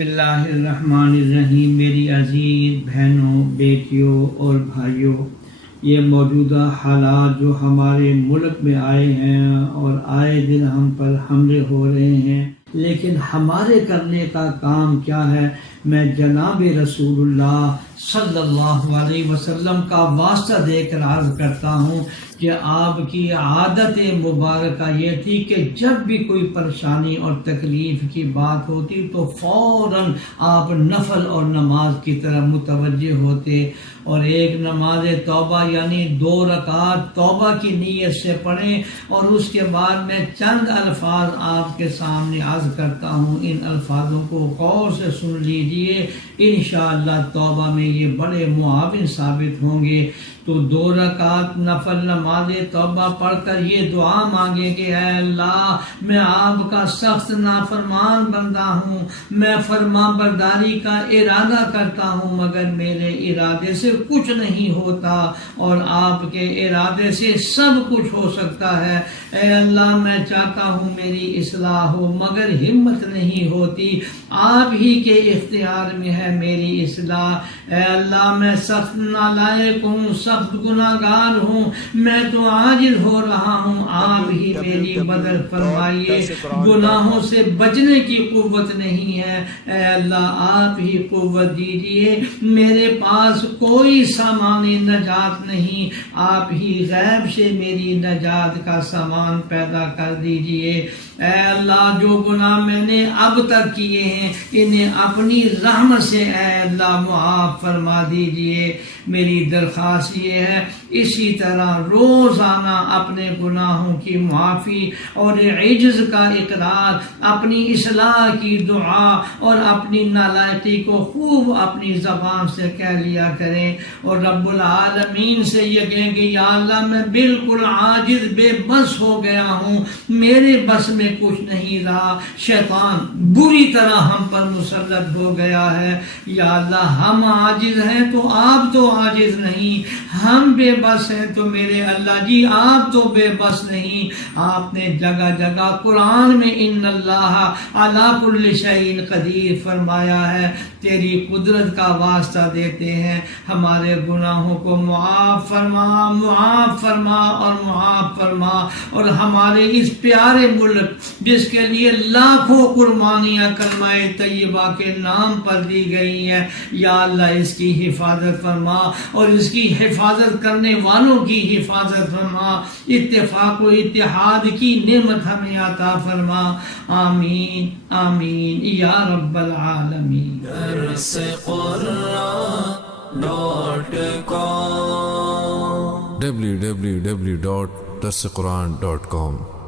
بسم اللہ الرحمن الرحیم۔ میری عزیز بہنوں، بیٹیوں اور بھائیوں، یہ موجودہ حالات جو ہمارے ملک میں آئے ہیں اور آئے دن ہم پر حملے ہو رہے ہیں، لیکن ہمارے کرنے کا کام کیا ہے؟ میں جناب رسول اللہ صلی اللہ علیہ وسلم کا واسطہ دے کر عرض کرتا ہوں کہ آپ کی عادت مبارکہ یہ تھی کہ جب بھی کوئی پریشانی اور تکلیف کی بات ہوتی تو فوراً آپ نفل اور نماز کی طرف متوجہ ہوتے، اور ایک نماز توبہ یعنی 2 رکعات توبہ کی نیت سے پڑھیں، اور اس کے بعد میں چند الفاظ آپ کے سامنے عرض کرتا ہوں، ان الفاظوں کو غور سے سن لیجئے، انشاءاللہ توبہ میں یہ بڑے معاون ثابت ہوں گے۔ تو 2 رکعات نفل نماز توبہ پڑھ کر یہ دعا مانگے کہ اے اللہ، میں آپ کا سخت نافرمان بندہ ہوں، میں فرما برداری کا ارادہ کرتا ہوں مگر میرے ارادے سے کچھ نہیں ہوتا، اور آپ کے ارادے سے سب کچھ ہو سکتا ہے۔ اے اللہ، میں چاہتا ہوں میری اصلاح ہو مگر ہمت نہیں ہوتی، آپ ہی کے اختیار میں ہے میری اصلاح۔ اے اللہ، میں سخت نالائق ہوں، سخت گناہگار ہوں، میں تو عاجز ہو رہا ہوں، آپ ہی میری مدد فرمائیے، گناہوں سے بچنے کی قوت نہیں ہے، اے اللہ آپ ہی قوت دیجئے، میرے پاس کوئی سامان نجات نہیں، آپ ہی غیب سے میری نجات کا سامان پیدا کر دیجئے۔ اے اللہ، جو گناہ میں نے اب تک کیے ہیں انہیں اپنی رحمت سے اے اللہ معاف فرما دیجئے۔ میری درخواست یہ ہے، اسی طرح روزانہ اپنے گناہوں کی معافی اور عجز کا اقرار، اپنی اصلاح کی دعا اور اپنی نالائقی کو خوب اپنی زبان سے کہہ لیا کریں، اور رب العالمین سے یہ کہیں کہ یا اللہ، میں بالکل عاجز بے بس ہو گیا ہوں، میرے بس میں کچھ نہیں رہا، شیطان بری طرح ہم پر مسلط ہو گیا ہے، یا اللہ ہم عاجز ہیں تو آپ تو عاجز نہیں، ہم بے بس ہیں تو میرے اللہ جی آپ تو بے بس نہیں۔ آپ نے جگہ جگہ قرآن میں ان اللہ علی کل شیء قدیر فرمایا ہے، تیری قدرت کا واسطہ دیتے ہیں، ہمارے گناہوں کو معاف فرما، معاف فرما اور معاف فرما، اور ہمارے اس پیارے ملک جس کے لیے لاکھوں قربانیاں کلمہ طیبہ کے نام پر دی گئی ہیں، یا اللہ اس کی حفاظت فرما، اور اس کی حفاظت کرنے والوں کی حفاظت فرما، اتفاق و اتحاد کی نعمت ہمیں عطا فرما، آمین آمین یا رب العالمین۔ www.darsequran.com